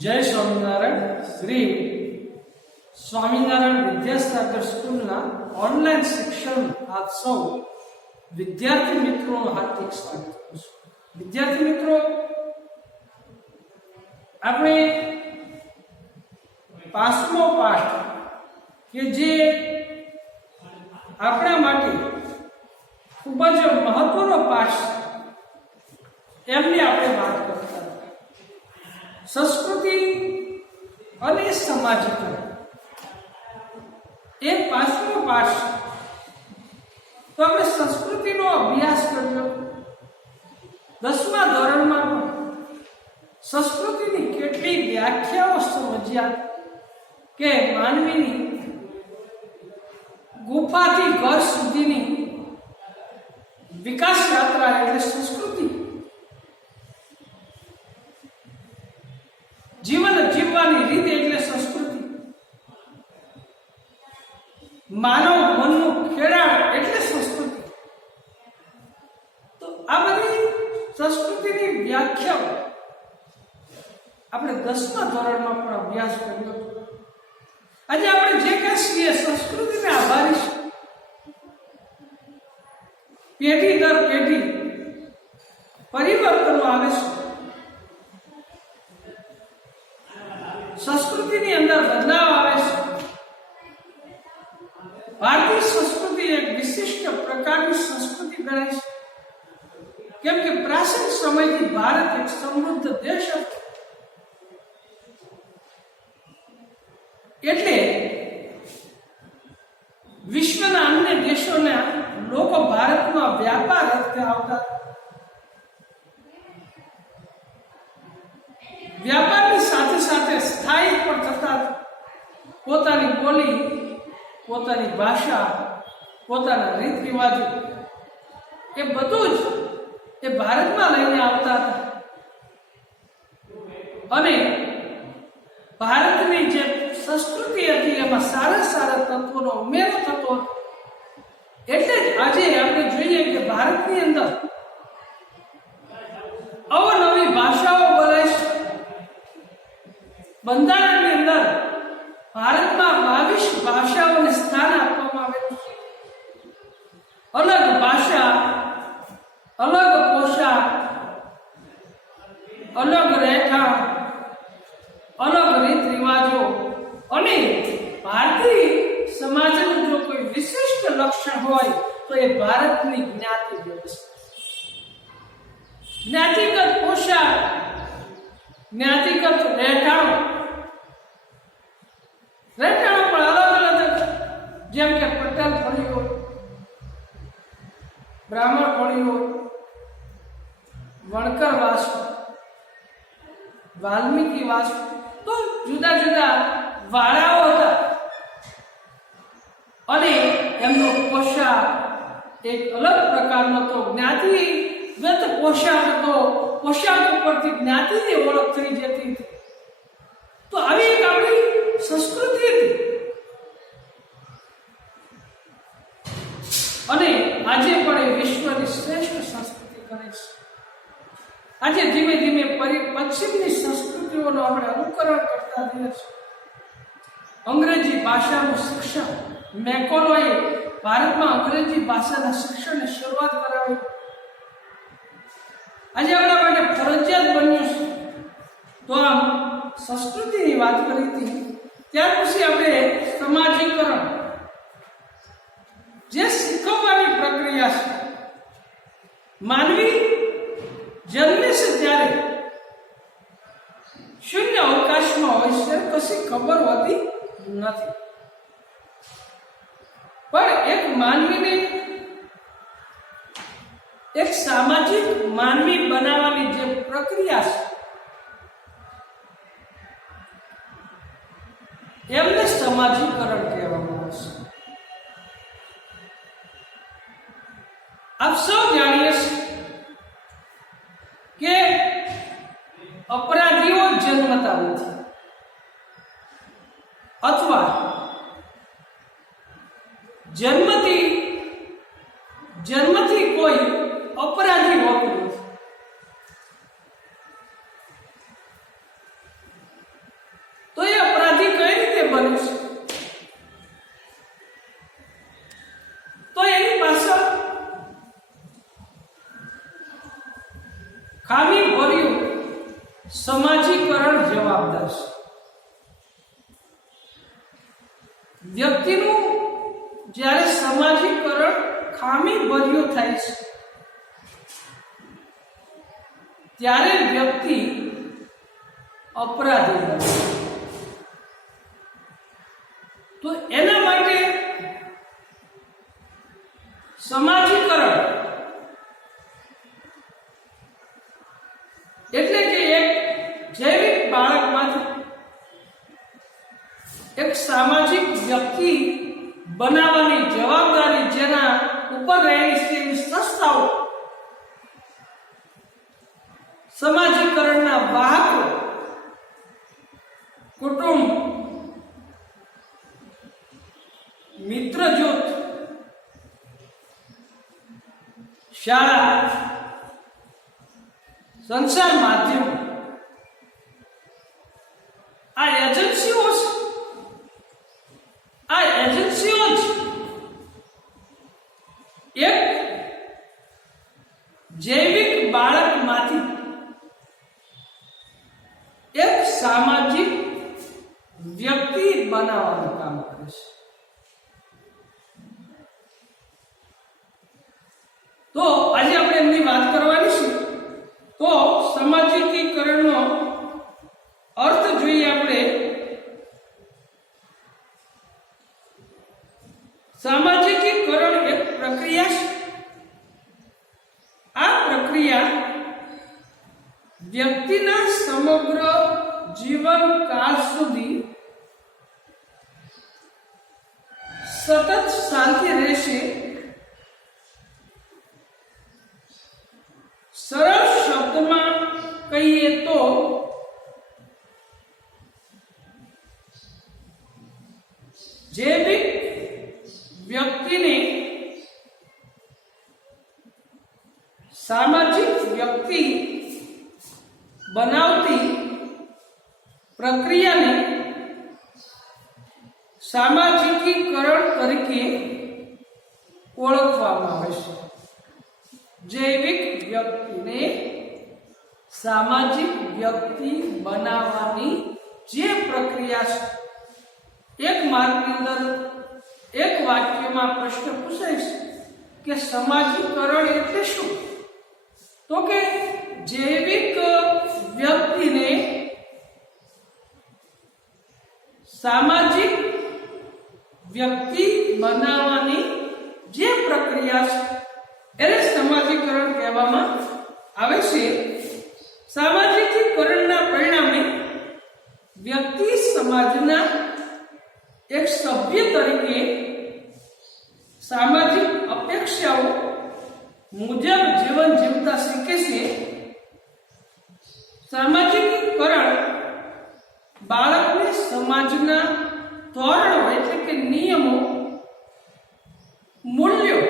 જય સ્વામિનારાયણ. શ્રી સ્વામિનારાયણ વિદ્યાસાગર સ્કૂલના ઓનલાઈન શિક્ષણ આપ સૌ વિદ્યાર્થી મિત્રોનું હાર્દિક સ્વાગત કરું છું. વિદ્યાર્થી મિત્રો, આપણે પાંચમો પાઠ કે જે આપણા માટે ખૂબ જ મહત્વનો પાઠ છે એમની આપણે વાત કરતા હતા. સંસ્કૃતિ અને સમાજીકરણ એ પાંચમો પાઠ છે. તો આપણે સંસ્કૃતિનો અભ્યાસ કર્યો. 10મા ધોરણમાં સંસ્કૃતિની કેટલી વ્યાખ્યાઓ સમજ્યા કે માનવીની ગુફાથી ઘર સુધીની વિકાસ યાત્રા એટલે સંસ્કૃતિ. જીવન જીવવાની રીત એટલે સંસ્કૃતિ. માનવ મનનું ખેડાણ એટલે સંસ્કૃતિ. તો આ બધી સંસ્કૃતિની વ્યાખ્યાઓ આપણે 10મા ધોરણમાં પણ અભ્યાસ કર્યો. આજે આપણે જે કહીએ સંસ્કૃતિને આભારી છે. પેઢી દર પેઢી પરિવર્તનો આવે છે. સંસ્કૃતિની અંદર બદલાવ આવે છે. ભારતીય સંસ્કૃતિ એક વિશિષ્ટ પ્રકારની સંસ્કૃતિ ગણાય છે, કેમ કે પ્રાચીન સમયથી ભારત એક સમૃદ્ધ દેશ હતો. એટલે વિશ્વના અન્ય દેશોના લોકો ભારતમાં વ્યાપાર અર્થે આવતા. વ્યાપારની સાથે સાથે સ્થાયી પણ થતા. પોતાની બોલી, પોતાની ભાષા, પોતાના રીત રિવાજો એ બધું જ એ ભારતમાં લઈને આવતા હતા. અને ભારતની જે સંસ્કૃતિ હતી એમાં સારા સારા તત્વોનો ઉમેરો થતો હતો. એટલે જ આજે આપણે જોઈએ કે ભારતની અંદર અવનવી ભાષાઓ બોલાય છે. બંધારણની અંદર ભારતમાં 22 ભાષાઓને સ્થાન આપવામાં આવેલું છે. અલગ ભાષા, અલગ પોશાક, અલગ રહેઠાણ, અલગ રીત રિવાજો અને ભારતીય સમાજનું જો કોઈ વિશિષ્ટ લક્ષણ હોય તો એ ભારતની જ્ઞાતિ વ્યવસ્થા. જ્ઞાતિગત પોશાક, જ્ઞાતિગત રહેઠાણો પણ અલગ અલગ, જેમ કે પટેલ ફળી હોય, બ્રાહ્મણ ફળી હોય, વણકર વાસ, વાલ્મીકી વાસ, તો જુદા જુદા વાળાઓ હતા. અને એમનો પોશાક એક અલગ પ્રકારનો હતો. જ્ઞાતિગત પોશાક હતો. પોશાક ઉપરથી જ્ઞાતિની ઓળખ થઈ જતી હતી. તો આવી એક આપણી સંસ્કૃતિ હતી. અને આજે પણ એ વિશ્વની શ્રેષ્ઠ સંસ્કૃતિ કરે છે. આજે ધીમે ધીમે પશ્ચિમની સંસ્કૃતિઓનું આપણે અનુકરણ કરતા થઈએ છીએ. અંગ્રેજી ભાષાનું શિક્ષણ, મેકોલોએ ભારતમાં અંગ્રેજી ભાષાના શિક્ષણની શરૂઆત કરાવી. આજે આપણા માટે ફરજિયાત બન્યું છે. તો આમ સંસ્કૃતિની વાત કરી હતી. ત્યાર પછી આપણે સમાજીકરણ, જે શીખવવાની પ્રક્રિયા છે. માનવી જન્મે છે ત્યારે શૂન્ય અવકાશમાં હોય છે, કશી ખબર હોતી નથી. પણ એક માનવીને એક સામાજિક માનવી બનાવવાની જે પ્રક્રિયા છે એમને સમાજીકરણ કહેવામાં આવે છે. આપ સૌ જાણીએ છીએ કે અપરાધીઓ જન્મતા નથી, અથવા જન્મથી કોઈ અપરાધી હોતું નથી. ખામી ભર્યું સમાજીકરણ જવાબદાર છે. વ્યક્તિનું જ્યારે સમાજીકરણ ખામી ભર્યું થાય છે ત્યારે વ્યક્તિ અપરાધી બને છે. તો એના માટે સમાજીકરણ એટલે કે એક જૈવિક બાળકમાંથી એક સામાજિક વ્યક્તિ બનાવવાની જવાબદારી જેના ઉપર રહેલી છે એવી સંસ્થાઓ, સમાજીકરણના વાહકો, કુટુંબ, મિત્ર જૂથ, શાળા, સંચાર માધ્યમ, આ એજન્સીઓ જ એક જૈવિક બાળકમાંથી એક સામાજિક વ્યક્તિ બનાવવાનું કામ કરે છે. તો આજે આપણે એમની વાત કરવાની છે. તો સામાજિકીકરણનો અર્થ જોઈએ આપણે. સામાજિકીકરણ એક પ્રક્રિયા છે. આ પ્રક્રિયા વ્યક્તિના સમગ્ર જીવનકાળ સુધી સતત શાંતિ રહેશે. સરળ શબ્દમાં કહીએ તો જૈવિક વ્યક્તિને સામાજિક વ્યક્તિ બનાવતી પ્રક્રિયાને સામાજિકીકરણ તરીકે ઓળખવામાં આવે છે. જૈવિક વ્યક્તિને સામાજિક વ્યક્તિ બનાવવાની જે પ્રક્રિયા છે, એક માર્કની અંદર એક વાક્યમાં પ્રશ્ન પૂછાય છે કે સમાજીકરણ એટલે શું? તો કે જૈવિક વ્યક્તિને સામાજિક વ્યક્તિ બનાવવાની જે પ્રક્રિયા છે એને સમાજીકરણ કહેવામાં આવે છે. સામાજિકીકરણના પરિણામે વ્યક્તિ સમાજના એક સભ્ય તરીકે સામાજિક અપેક્ષાઓ મુજબ જીવન જીવતા શીખે છે. સામાજિકીકરણ બાળકને સમાજના ધોરણો એટલે કે નિયમો, મૂલ્યો,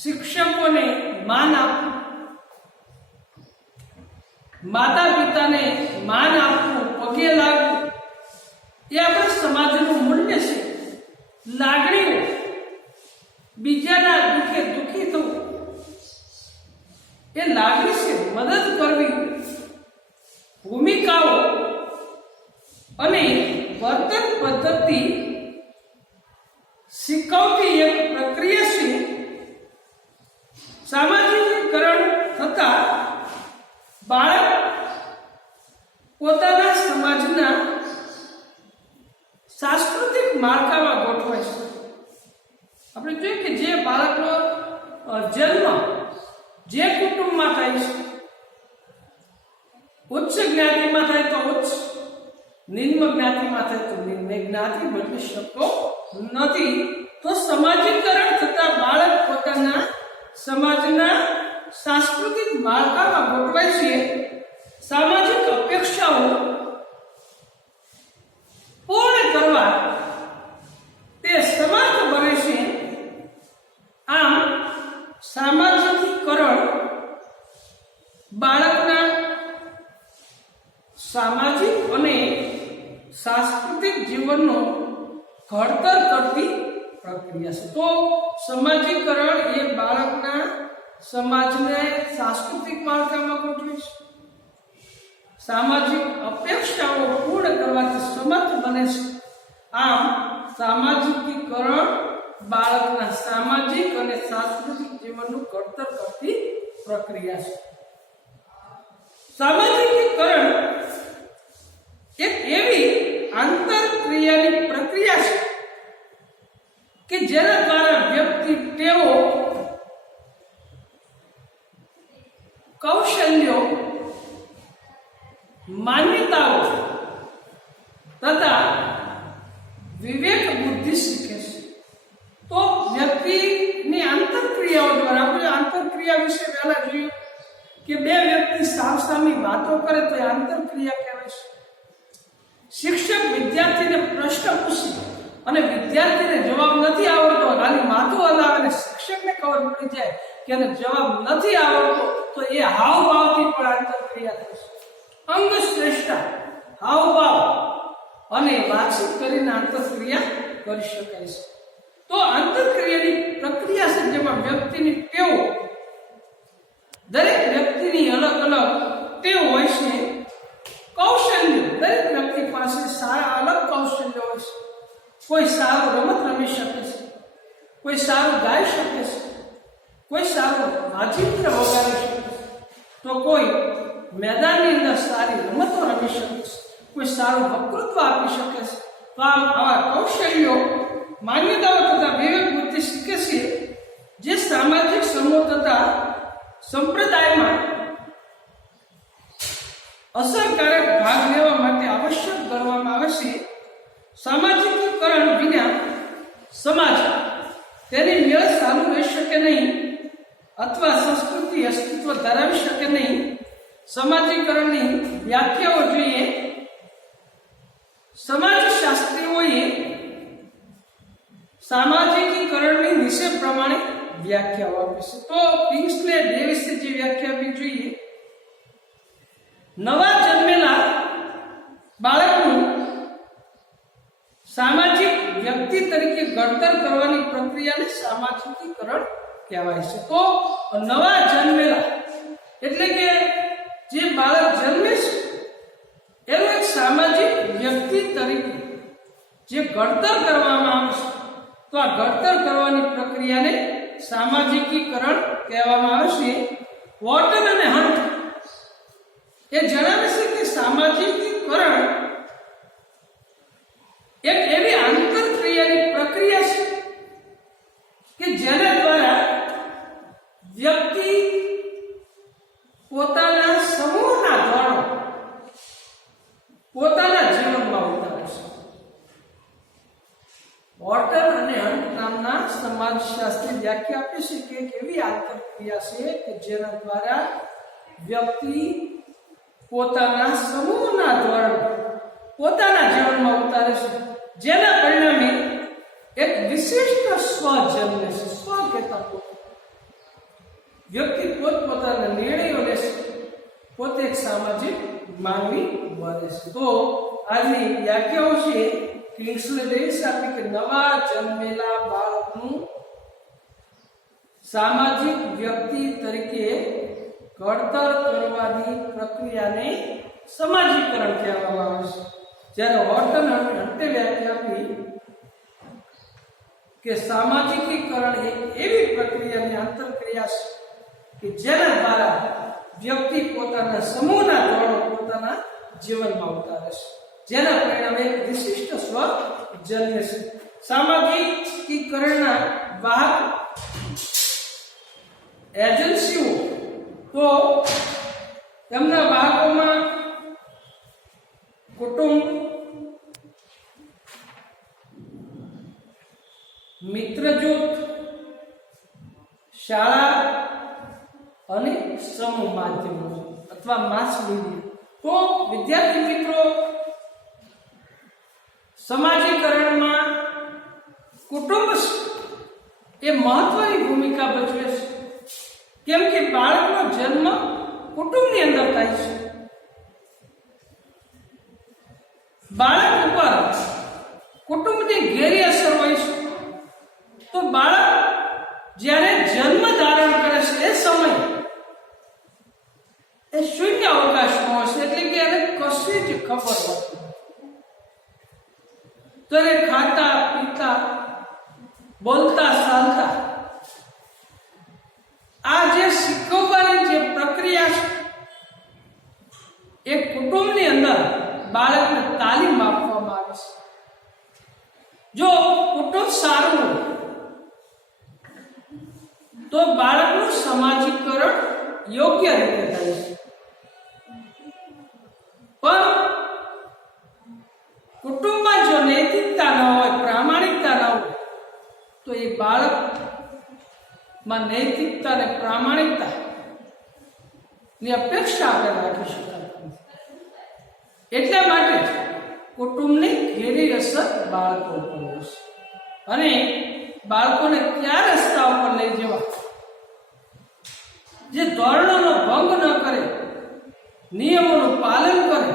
શિક્ષકોને માન આપવું, માતા પિતાને માન આપવું, પગે લાગવું, એ આપણા સમાજનું મૂલ્ય છે. લાગણીઓ, બીજાના દુઃખે દુઃખી થવું એ લાગણી છે. મદદ કરવી, ભૂમિકાઓ અને વર્તન પદ્ધતિ શીખવતી એક પ્રક્રિયા છે. સામાજિકીકરણ થતા બાળક પોતાના સમાજના સાંસ્કૃતિક માળખામાં ગોઠવાય છે. આપણે જોઈએ કે જે બાળકનો જન્મ જે કુટુંબમાં થાય છે, ઉચ્ચ જ્ઞાતિમાં થાય તો ઉચ્ચ, નિમ્ન જ્ઞાતિમાં થાય તો નિમ્ન, જ્ઞાતિ બદલી શકતો નથી. તો સમાજીકરણ થતા બાળક પોતાના સમાજના સાંસ્કૃતિક માળખામાં ગોઠવાય છે. સામાજિક અપેક્ષાઓ પૂર્ણ કરવા તે સમર્થ બને છે. આમ સામાજિકીકરણ બાળકના સામાજિક અને સાંસ્કૃતિક જીવનનો ઘડતર કરતી પ્રક્રિયા છે. તો સમાજીકરણ એ બાળકના સમાજને સાંસ્કૃતિક માળખામાં ગોઠવીશ. સામાજિક અપેક્ષાઓ પૂર્ણ કરવાથી સમર્થ બને છે. આમ સામાજિકીકરણ બાળકના સામાજિક અને સાંસ્કૃતિક જીવનનું ઘડતર કરતી પ્રક્રિયા છે. સામાજિકીકરણ એક એવી આંતરક્રિયાની પ્રક્રિયા છે કે જેના દ્વારા વ્યક્તિ ટેવો, કૌશલ્યો, માન્યતાઓ તથા વિવેક બુદ્ધિ શીખે છે. તો વ્યક્તિની આંતરક્રિયાઓ દ્વારા, આપણે આંતરક્રિયા વિશે પહેલા જોયું કે બે વ્યક્તિ સામસામી વાતો કરે તો એ આંતરક્રિયા કહેવાય છે. શિક્ષક વિદ્યાર્થીને પ્રશ્ન પૂછે અને વિદ્યાર્થીને જવાબ નથી આવડતો, ખાલી માથું હલાવે અને શિક્ષકને ખબર પડી જાય કે એને જવાબ નથી આવડતો, તો એ હાવભાવથી પણ આંતરક્રિયા થશે. અંગ શ્રેષ્ઠતા, હાવભાવ અને વાતચીત કરીને આંતરક્રિયા કરી શકાય છે. તો આંતરક્રિયાની પ્રક્રિયા છે જેમાં વ્યક્તિની ટેવો, દરેક વ્યક્તિની અલગ અલગ ટેવ હોય છે. કૌશલ્ય, દરેક વ્યક્તિ પાસે સારા અલગ કૌશલ્ય હોય છે. કોઈ સારું રમત રમી શકે છે, કોઈ સારું ગાઈ શકે છે, કોઈ સારું વાજિંત્ર વગાડી શકે છે, તો કોઈ મેદાનની અંદર સારી રમતો રમી શકે છે, કોઈ સારું વક્તૃત્વ આપી શકે છે. તો આમ આવા કૌશલ્યો, માન્યતાઓ તથા વિવેક બુદ્ધિ શીખે છે જે સામાજિક સમૂહ તથા સંપ્રદાયમાં અસરકારક ભાગ લેવા માટે આવશ્યક ગણવામાં આવે છે. સામાજિકીકરણ વિના સમાજ તેની મેળ ચાલુ રહી શકે નહીં અથવા સંસ્કૃતિ અસ્તિત્વ ધરાવી શકે નહીં. સમાજીકરણની વ્યાખ્યાઓ જોઈએ. સમાજશાસ્ત્રીઓએ સામાજિકીકરણની નીચે પ્રમાણે વ્યાખ્યાઓ આપી છે. તો કિંગ્સલે ડેવિસે જે વ્યાખ્યા આપી જોઈએ, નવા જન્મેલા બાળકનું સામાજિક વ્યક્તિ તરીકે ઘડતર કરવાની પ્રક્રિયાને સામાજિકીકરણ કહેવાય છે. તો નવા જન્મેલા એટલે કે જે બાળક જન્મે છે એનું એક સામાજિક વ્યક્તિ તરીકે જે ઘડતર કરવામાં આવે છે, તો આ ઘડતર કરવાની પ્રક્રિયાને સામાજિકીકરણ કહેવામાં આવે છે. વોર્ટન અને હન્ટ એ જણાવે છે કે સામાજિકીકરણ એક એવી આંતરક્રિયાની પ્રક્રિયા છે કે જેના દ્વારા વ્યક્તિ પોતાના સમૂહના ધોરણો પોતાના જીવનમાં ઉતારે છે. વોર્ટન અને હન્ટ નામના સમાજશાસ્ત્રી વ્યાખ્યા આપે છે કે એક એવી આંતરક્રિયા છે કે જેના દ્વારા વ્યક્તિ પોતાના સમૂહના ધોરણો પોતાના જીવનમાં ઉતારે છે, જેના પરિણામે એક વિશિષ્ટ સ્વ જન્મે છે. સ્વ કહેતા વ્યક્તિ પોતપોતાના નિર્ણયો લે છે, પોતે એક સામાજિક માનવી બને છે. તો આજની વ્યાખ્યાઓ છે કિંગ્સલે ડેવિસ આપી કે નવા જન્મેલા બાળકનું સામાજિક વ્યક્તિ તરીકે ઘડતર કરવાની પ્રક્રિયાને સમાજીકરણ કહેવામાં આવે છે. જ્યારે વોર્ટન અને હન્ટે વ્યાખ્યા આપી કે સામાજિકીકરણ એક એવી પ્રક્રિયાની આંતરક્રિયા છે કે જેના દ્વારા વ્યક્તિ પોતાના સમૂહના ધોરણો પોતાના જીવનમાં ઉતારે છે, જેના પરિણામે એક વિશિષ્ટ સ્વ જન્મે છે. સામાજિકીકરણના વાહક એજન્સીઓ, તો તેમના વાહકોમાં કુટુંબ, મિત્ર જૂથ, શાળા અને સમૂહ માધ્યમો અથવા માસ મીડિયા. તો વિદ્યાર્થી મિત્રો, સમાજીકરણમાં કુટુંબ એ મહત્વની ભૂમિકા ભજવે છે, કેમ કે બાળકનો જન્મ કુટુંબની અંદર થાય છે. બાળક ઉપર કુટુંબની ઘેરી અસર હોય છે. તો બાળક જ્યારે જન્મ ધારણ કરે છે એ સમય ખબર હોતી. ત્યારે ખાતા પીતા બોલતા ચાલતા આ જે શીખવવાની જે પ્રક્રિયા છે એ કુટુંબની અંદર બાળકને તાલીમ આપવામાં આવે છે. જો કુટુંબ સારું હોય તો બાળકનું સમાજીકરણ યોગ્ય રીતે થાય છે. પણ કુટુંબમાં જો નૈતિકતા ન હોય, પ્રામાણિકતા ન હોય તો એ બાળકમાં નૈતિકતા અને પ્રામાણિકતા ની અપેક્ષા આપણે રાખી શકાય નથી. એટલા માટે જ કુટુંબની ઘેરી અસર બાળકો ઉપર હોય છે. અને બાળકોને કયા રસ્તા ઉપર લઈ જવા, જે ધોરણોનો ભંગ ન કરે, નિયમોનું પાલન કરે,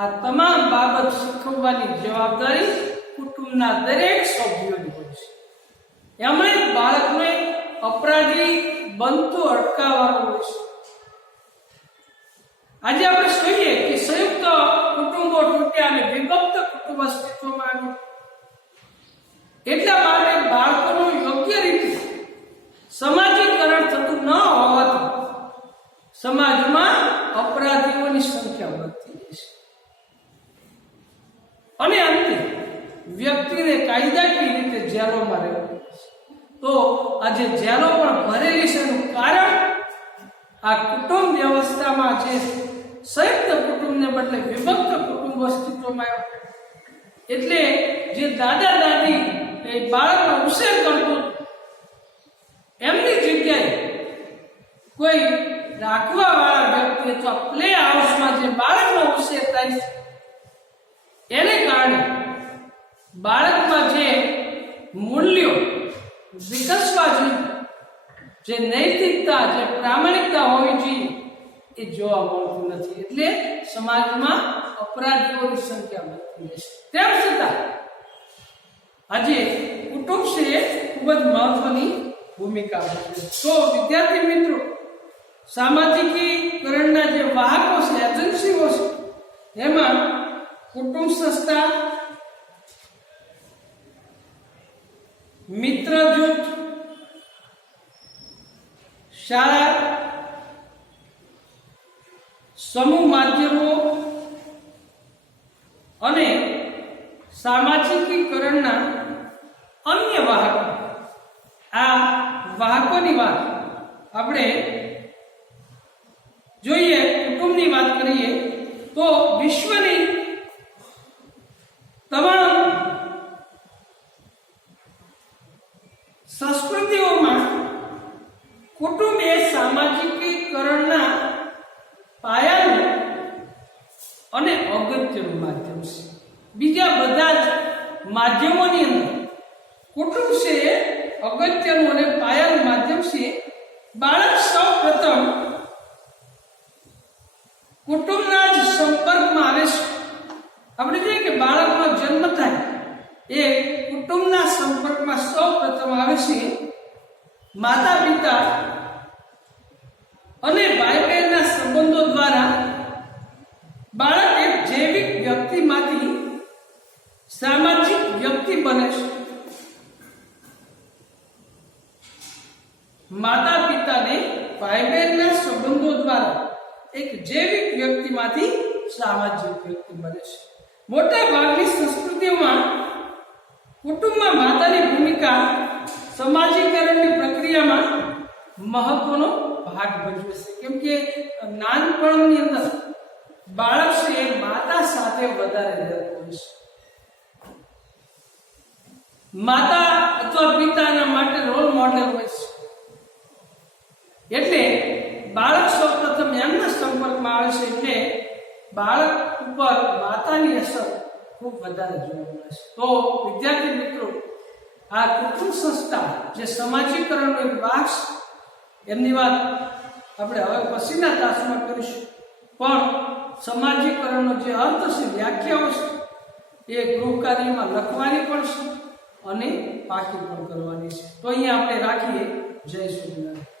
આ તમામ બાબત શીખવવાની જવાબદારી કુટુંબના દરેક સભ્યોની હોય છે. એમણે બાળકને અપરાધી બનતું અટકાવવાનું હોય છે. આજે આપણે જોઈએ કે સંયુક્ત કુટુંબો તૂટ્યા અને વિભક્ત કુટુંબ અસ્તિત્વમાં આવ્યું. એટલા માટે બાળકોનું યોગ્ય રીતે સમાજીકરણ થતું ન હોવાથી સમાજમાં અપરાધીઓની સંખ્યા વધતી જાય છે. અને અંતે વ્યક્તિને કાયદાકીય રીતે જેલોમાં રહેવું પડે છે. તો આજે જેલો પણ ભરેલી છે એનું કારણ આ કુટુંબ વ્યવસ્થામાં જે સંયુક્ત કુટુંબને બદલે વિભક્ત કુટુંબ અસ્તિત્વમાં આવ્યો. એટલે જે દાદા દાદી એ બાળકનો ઉછેર કરતું એમની જગ્યાએ કોઈ રાખવા વાળા વ્યક્તિ અથવા પ્લે હાઉસમાં જે બાળકનો ઉછેર થાય છે એને કારણે બાળકમાં જે મૂલ્યો વિકસવા જોઈએ, જે નૈતિકતા, જે પ્રામાણિકતા હોવી જોઈએ એ જોવા મળતું નથી. એટલે સમાજમાં અપરાધીઓની સંખ્યા વધતી જશે. તેમ છતાં આજે કુટુંબ છે એ ખૂબ જ મહત્વની ભૂમિકા ભજવે. તો વિદ્યાર્થી મિત્રો, સામાજિકીકરણના જે વાહકો છે, એજન્સીઓ છે, એમાં કુટુંબ સંસ્થા, મિત્ર જૂથ, શાળા, સમૂહ માધ્યમો અને સામાજિકીકરણના અન્ય વાહકો, આ વાહકોની વાત આપણે જોઈએ. કુટુંબની વાત કરીએ તો વિશ્વની તમામ સંસ્કૃતિઓમાં કુટુંબ એ સામાજિકીકરણના પાયાનું અને અગત્યનું માધ્યમ છે. બીજા બધા જ માધ્યમોની અંદર કુટુંબ છે અગત્યનું અને પાયાનું માધ્યમ છે. બાળક સૌ પ્રથમ કુટુંબના જ સંપર્કમાં આવે છે. આપણે જોઈએ કે બાળકનો જન્મ થાય એ કુટુંબના સંપર્કમાં સૌ પ્રથમ આવે છે. માતા પિતા અને ભાઈ બહેનના સંબંધો દ્વારા બાળક એક જૈવિક વ્યક્તિમાંથી સામાજિક વ્યક્તિ બને છે. માતા પિતાને ભાઈ બહેનના સંબંધો દ્વારા એક જૈવિક વ્યક્તિમાંથી સામાજિક વ્યક્તિ બને છે. મોટા ભાગની સંસ્કૃતિઓમાં કુટુંબમાં માતાની ભૂમિકા સમાજીકરણની પ્રક્રિયામાં મહત્વનો ભાગ ભજવે છે. કેમ કે નાનપણની અંદર બાળક છે માતા સાથે વધારે રહેતું હોય છે. માતા અથવા પિતાના માટે રોલ મોડેલ હોય છે. એટલે બાળક સૌપ્રથમ એમના સંપર્કમાં આવે છે. એટલે બાળક ઉપર માતાની અસર ખૂબ વધારે જોવા મળે છે. તો વિદ્યાર્થી મિત્રો, આ કુટુંબ સંસ્થા જે સમાજીકરણનો એક ભાગ છે એમની વાત આપણે હવે પછીના તાસમાં કરીશું. પણ સમાજીકરણનો જે અર્થ છે, વ્યાખ્યાઓ છે, એ ગૃહ કાર્યમાં લખવાની પણ છે અને પાકી પણ કરવાની છે. તો અહીંયા આપણે રાખીએ. જય સ્વામિનારાયણ.